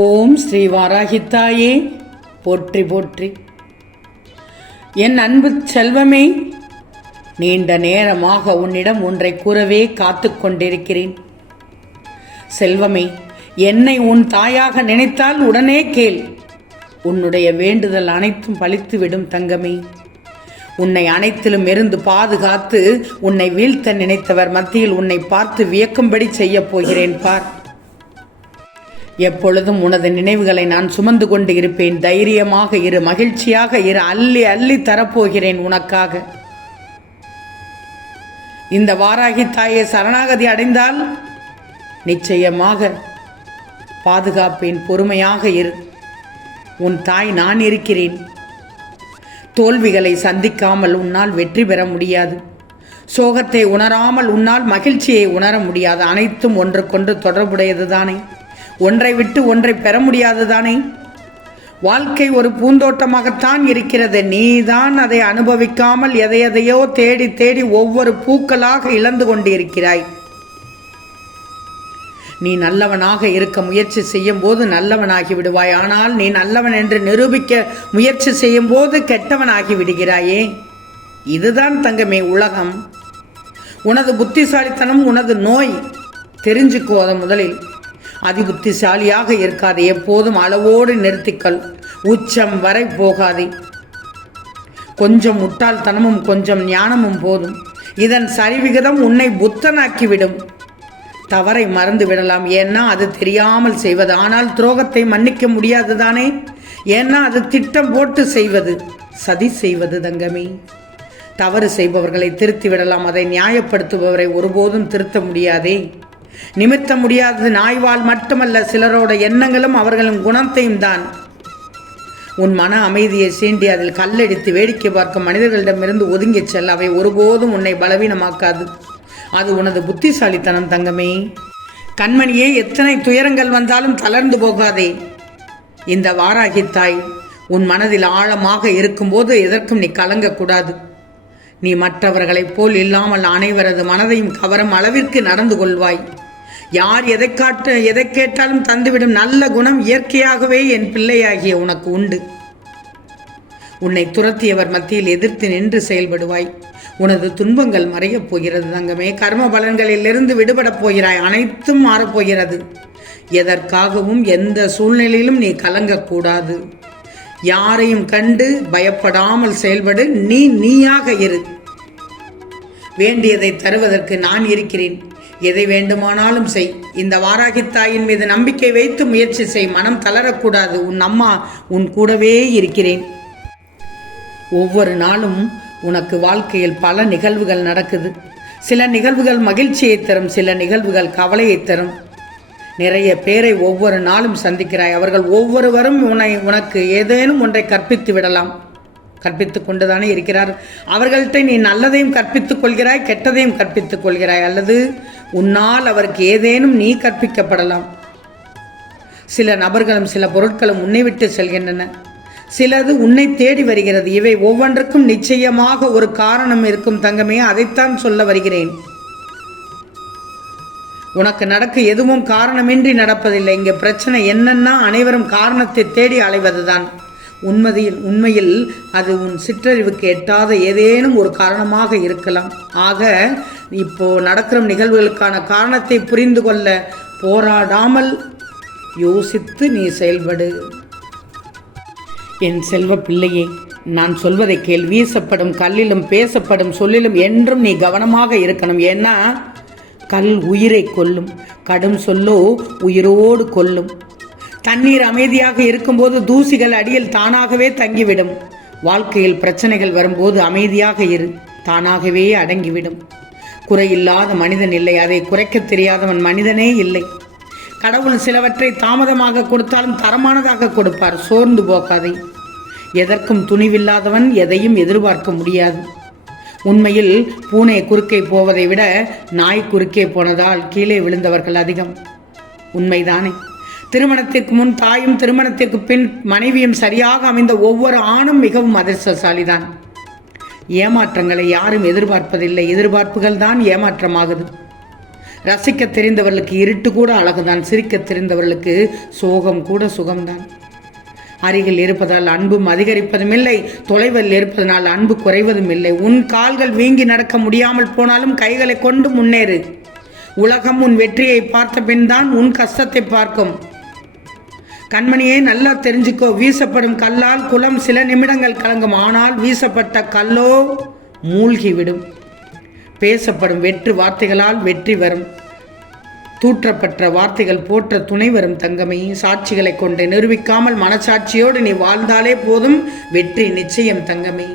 ஓம் ஸ்ரீ வாராகித்தாயே. போற்றி போற்றி. என் அன்பு செல்வமே நீண்ட நேரமாக உன்னிடம் ஒன்றை கூறவே காத்து கொண்டிருக்கிறேன். செல்வமே என்னை உன் தாயாக நினைத்தால் உடனே கேள். உன்னுடைய வேண்டுதல் அனைத்தும் பழித்துவிடும் தங்கமே. உன்னை அனைத்திலும் இருந்து பாதுகாத்து உன்னை வீழ்த்த நினைத்தவர் மத்தியில் உன்னை பார்த்து வியக்கும்படி செய்யப் போகிறேன் பார். எப்பொழுதும் உனது நினைவுகளை நான் சுமந்து கொண்டு இருப்பேன். தைரியமாக இரு மகிழ்ச்சியாக இரு அள்ளி அள்ளி தரப்போகிறேன் உனக்காக. இந்த வாராகி தாயை சரணாகதி அடைந்தால் நிச்சயமாக பாதுகாப்பேன் பொறுமையாக இரு. உன் தாய் நான் இருக்கிறேன். தோல்விகளை சந்திக்காமல் உன்னால் வெற்றி பெற முடியாது. சோகத்தை உணராமல் உன்னால் மகிழ்ச்சியை உணர முடியாது. அனைத்தும் ஒன்றுக்கொன்று தொடர்புடையது தானே ஒன்றை விட்டு ஒன்றை பெற முடியாது தானே வாழ்க்கை ஒரு பூந்தோட்டமாகத்தான் இருக்கிறது. நீதான் அதை அனுபவிக்காமல் எதை எதையோ தேடி தேடி ஒவ்வொரு பூக்களாக இழந்து கொண்டிருக்கிறாய். நீ நல்லவனாக இருக்க முயற்சி செய்யும் போது நல்லவனாகி விடுவாய். ஆனால் நீ நல்லவன் என்று நிரூபிக்க முயற்சி செய்யும் போது கெட்டவனாகி விடுகிறாயே. இதுதான் தங்கமே உலகம். உனது புத்திசாலித்தனம் உனது நோய். தெரிஞ்சுக்கோ முதலில். அதி புத்திசாலியாக இருக்காது. எப்போதும் அளவோடு நிறுத்திக்கல் உச்சம் வரை போகாதே. கொஞ்சம் முட்டாள்தனமும் கொஞ்சம் ஞானமும் போதும். இதன் சரிவிகிதம் உன்னை புத்தனாக்கிவிடும். தவறை மறந்து விடலாம் ஏன்னா அது தெரியாமல் செய்வது. ஆனால் துரோகத்தை மன்னிக்க முடியாது தானே? ஏன்னா அது திட்டம் போட்டு செய்வது. சதி செய்வது தங்கமே. தவறு செய்பவர்களை திருத்தி விடலாம் அதை நியாயப்படுத்துபவரை ஒருபோதும் திருத்த முடியாதே. நிமித்த முடியாதது நாய்வால் மட்டுமல்ல சிலரோட எண்ணங்களும் அவர்களின் குணத்தையும் தான். உன் மன அமைதியை சீண்டி அதில் கல்லடித்து வேடிக்கை பார்க்கும் மனிதர்களிடமிருந்து ஒதுங்கிச் செல்ல அவை ஒருபோதும் உன்னை பலவீனமாக்காது. அது உனது புத்திசாலித்தனம் தங்கமே. கண்மணியே எத்தனை துயரங்கள் வந்தாலும் தளர்ந்து போகாதே. இந்த வாராகி தாய் உன் மனதில் ஆழமாக இருக்கும்போது எதற்கும் நீ கலங்கக்கூடாது நீ மற்றவர்களைப் போல் இல்லாமல் அனைவரது மனதையும் கவரும் அளவிற்கு நடந்து கொள்வாய். யார் எதை காட்டு எதை கேட்டாலும் தந்துவிடும் நல்ல குணம் இயற்கையாகவே என் பிள்ளையாகிய உனக்கு உண்டு. உன்னை துரத்தியவர் மத்தியில் எதிர்த்து நின்று செயல்படுவாய். உனது துன்பங்கள் மறையப் போகிறது தங்கமே. கர்ம பலன்களிலிருந்து விடுபடப் போகிறாய். அனைத்தும் மாறப்போகிறது. எதற்காகவும் எந்த சூழ்நிலையிலும் நீ கலங்கக்கூடாது யாரையும் கண்டு பயப்படாமல் செயல்படு. நீ நீயாக இரு. வேண்டியதை தருவதற்கு நான் இருக்கிறேன். எதை வேண்டுமானாலும் செய். இந்த வாராகி தாயின் மீது நம்பிக்கை வைத்து முயற்சி செய். மனம் தளரக்கூடாது. உன் அம்மா உன் கூடவே இருக்கிறேன். ஒவ்வொரு நாளும் உனக்கு வாழ்க்கையில் பல நிகழ்வுகள் நடக்குது. சில நிகழ்வுகள் மகிழ்ச்சியை தரும் சில நிகழ்வுகள் கவலையை தரும். நிறைய பேரை ஒவ்வொரு நாளும் சந்திக்கிறாய். அவர்கள் ஒவ்வொருவரும் உன்னை உனக்கு ஏதேனும் ஒன்றை கற்பித்து விடலாம். கற்பித்து கொண்டுதானே இருக்கிறார் அவர்கள்ட்ட நீ நல்லதையும் கற்பித்துக் கொள்கிறாய் கெட்டதையும் கற்பித்துக் கொள்கிறாய். அல்லது உன்னால் அவருக்கு ஏதேனும் நீ கற்பிக்கப்படலாம். சில நபர்களும் சில பொருட்களும் உன்னை விட்டு செல்கின்றன. சிலது உன்னை தேடி வருகிறது. இவை ஒவ்வொன்றுக்கும் நிச்சயமாக ஒரு காரணம் இருக்கும் தங்கமே அதைத்தான் சொல்ல வருகிறேன். உனக்கு நடக்க எதுவும் காரணமின்றி நடப்பதில்லை. இங்கே பிரச்சனை என்னன்னா அனைவரும் காரணத்தை தேடி அலைவதுதான். உண்மையில் உண்மையில் அது உன் சிற்றறிவுக்கு எட்டாத ஏதேனும் ஒரு காரணமாக இருக்கலாம். ஆக இப்போ நடக்கிற நிகழ்வுகளுக்கான காரணத்தை புரிந்து கொள்ள போராடாமல் யோசித்து நீ செயல்படு. என் செல்வ பிள்ளையே நான் சொல்வதை கேள். வீசப்படும் கல்லிலும் பேசப்படும் சொல்லிலும் என்றும் நீ கவனமாக இருக்கணும். ஏன்னா கல் உயிரை கொல்லும் கடும் சொல்லோ உயிரோடு கொல்லும். தண்ணீர் அமைதியாக இருக்கும்போது தூசிகள் அடியில் தானாகவே தங்கிவிடும். வாழ்க்கையில் பிரச்சனைகள் வரும்போது அமைதியாக இரு தானாகவே அடங்கிவிடும். குறையில்லாத மனிதன் இல்லை அதை குறைக்க தெரியாதவன் மனிதனே இல்லை. கடவுள் சிலவற்றை தாமதமாக கொடுத்தாலும் தரமானதாக கொடுப்பார் சோர்ந்து போகாதே. எதற்கும் துணிவில்லாதவன் எதையும் எதிர்பார்க்க முடியாது. உண்மையில் பூனை குறுக்கே போவதை விட நாய் குறுக்கே போனதால் கீழே விழுந்தவர்கள் அதிகம். உண்மைதானே? திருமணத்திற்கு முன் தாயும் திருமணத்திற்கு பின் மனைவியும் சரியாக அமைந்த ஒவ்வொரு ஆணும் மிகவும் அதிர்ஷ்டசாலிதான். ஏமாற்றங்களை யாரும் எதிர்பார்ப்பதில்லை. எதிர்பார்ப்புகள் தான் ஏமாற்றமாகுது. ரசிக்க தெரிந்தவர்களுக்கு இருட்டு கூட அழகுதான். சிரிக்க தெரிந்தவர்களுக்கு சோகம் கூட சுகம்தான். அருகில் இருப்பதால் அன்பும் அதிகரிப்பதும் இல்லை. தொலைவில் இருப்பதனால் அன்பு குறைவதும் இல்லை. உன் கால்கள் வீங்கி நடக்க முடியாமல் போனாலும் கைகளை கொண்டு முன்னேறு. உலகம் உன் வெற்றியை பார்த்த பின் தான் உன் கஷ்டத்தை பார்க்கும். கண்மணியே நல்லா தெரிஞ்சுக்கோ. வீசப்படும் கல்லால் குளம் சில நிமிடங்கள் கலங்கும். ஆனால் வீசப்பட்ட கல்லோ மூழ்கிவிடும். பேசப்படும் வெற்று வார்த்தைகளால் வெற்றி வரும். தூற்றப்பட்ட வார்த்தைகள் போற்ற துணை வரும் தங்கமே. சாட்சிகளை கொண்டு நிரூபிக்காமல் மனசாட்சியோடு நீ வாழ்ந்தாலே போதும் வெற்றி நிச்சயம் தங்கமே.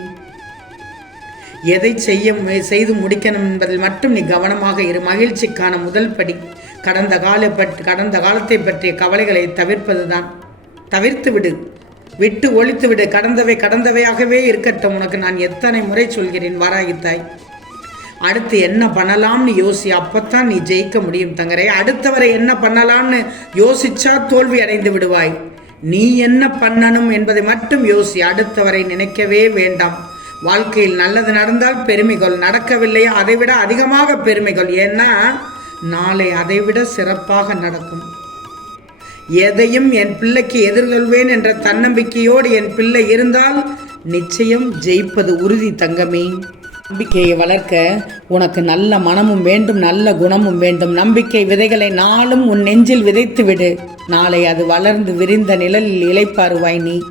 எதை செய்ய மு- செய்து முடிக்கணும் என்பதில் மட்டும் நீ கவனமாக இரு. மகிழ்ச்சிக்கான முதல் படி. கடந்த கால பற்றி கடந்த காலத்தை பற்றிய கவலைகளை தவிர்ப்பதுதான். தவிர்த்து விடு விட்டு ஒழித்து விடு கடந்தவை கடந்தவையாகவே இருக்கட்டும். உனக்கு நான் எத்தனை முறை சொல்கிறேன்? வாராகித்தாய் அடுத்து என்ன பண்ணலாம்னு யோசி. அப்பத்தான் நீ ஜெயிக்க முடியும் தங்கரே. அடுத்தவரை என்ன பண்ணலாம்னு யோசிச்சா தோல்வி அடைந்து விடுவாய். நீ என்ன பண்ணணும் என்பதை மட்டும் யோசி. அடுத்தவரை நினைக்கவே வேண்டாம். வாழ்க்கையில் நல்லது நடந்தால் பெருமைகள். நடக்கவில்லையா? அதைவிட அதிகமாக பெருமைகள். ஏன்னா நாளை அதைவிட சிறப்பாக நடக்கும். எதையும் என் பிள்ளைக்கு எதிர்கொள்வேன் என்ற தன்னம்பிக்கையோடு என் பிள்ளை இருந்தால் நிச்சயம் ஜெயிப்பது உறுதி தங்கமே. நம்பிக்கையை வளர்க்க உனக்கு நல்ல மனமும் வேண்டும் நல்ல குணமும் வேண்டும். நம்பிக்கை விதைகளை நாளும் உன் நெஞ்சில் விதைத்து விடு நாளை அது வளர்ந்து விரிந்த நிழலில் இளைப்பாறுவாய் நீ.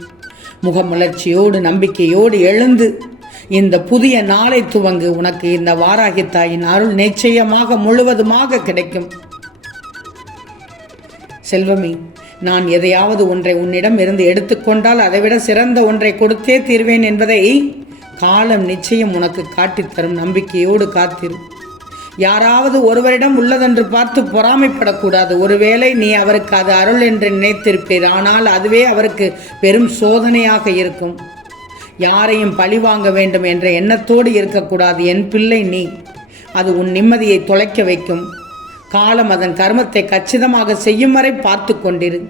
முகமலர்ச்சியோடு நம்பிக்கையோடு எழுந்து இந்த புதிய நாளை துவங்கு. உனக்கு இந்த வாராகி தாயின் அருள் நிச்சயமாக முழுவதுமாக கிடைக்கும். செல்வமே நான் எதையாவது ஒன்றை உன்னிடம் இருந்து எடுத்துக்கொண்டால் அதைவிட சிறந்த ஒன்றை கொடுத்தே தீர்வேன் என்பதை காலம் நிச்சயம் உனக்கு காட்டித் தரும் நம்பிக்கையோடு காத்திரு. யாராவது ஒருவரிடம் உள்ளதென்று பார்த்து பொறாமைப்படக்கூடாது. ஒருவேளை நீ அவருக்கு அது அருள் என்று நினைத்திருப்பீர். ஆனால் அதுவே அவருக்கு பெரும் சோதனையாக இருக்கும். யாரையும் பழிவாங்க வேண்டும் என்ற எண்ணத்தோடு இருக்கக்கூடாது. என் பிள்ளை நீ. அது உன் நிம்மதியை தொலைக்க வைக்கும். காலம் அதன் கர்மத்தை கச்சிதமாக செய்யும் வரை பார்த்து கொண்டிரு.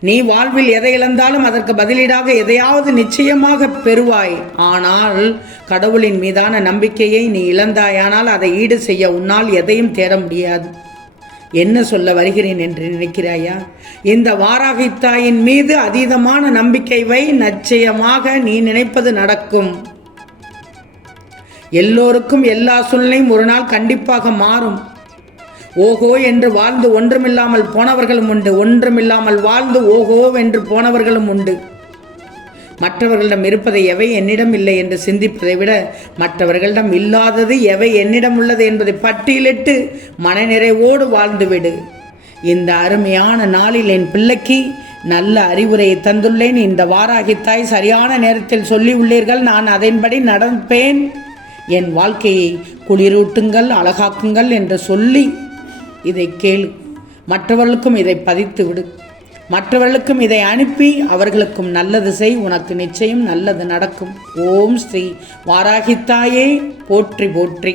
நீ வாழ்வில் எதை இழந்தாலும் அதற்கு பதிலீடாக எதையாவது நிச்சயமாக பெறுவாய். ஆனால் கடவுளின் மீதான நம்பிக்கையை நீ இழந்தாயானால் அதை ஈடு செய்ய உன்னால் எதையும் தேட முடியாது. என்ன சொல்ல வருகிறேன் என்று நினைக்கிறாயா? இந்த வாராகி தாயின் மீது அதீதமான நம்பிக்கை வை நிச்சயமாக நீ நினைப்பது நடக்கும். எல்லோருக்கும் எல்லா சூழ்நிலையும் ஒரு நாள் கண்டிப்பாக மாறும். ஓஹோ என்று வாழ்ந்து ஒன்றுமில்லாமல் போனவர்களும் உண்டு. ஒன்றுமில்லாமல் வாழ்ந்து ஓஹோ என்று போனவர்களும் உண்டு. மற்றவர்களிடம் இருப்பதை எவை என்னிடம் இல்லை என்று சிந்திப்பதை விட மற்றவர்களிடம் இல்லாதது எவை என்னிடம் உள்ளது என்பதை பட்டியலிட்டு மனநிறைவோடு வாழ்ந்துவிடு. இந்த அருமையான நாளில் என் பிள்ளைக்கு நல்ல அறிவுரையை தந்துள்ளேன். இந்த வாராகித்தாய் சரியான நேரத்தில் சொல்லி உள்ளீர்கள் நான் அதன்படி நடப்பேன். என் வாழ்க்கையை குளிரூட்டுங்கள் அழகாக்குங்கள் என்று சொல்லி இதை கேளு. மற்றவர்களுக்கும் இதை பதித்து விடு மற்றவர்களுக்கும் இதை அனுப்பி அவர்களுக்கும் நல்லது செய் உனக்கு நிச்சயம் நல்லது நடக்கும். ஓம் ஸ்ரீ வாராகித்தாயே போற்றி போற்றி.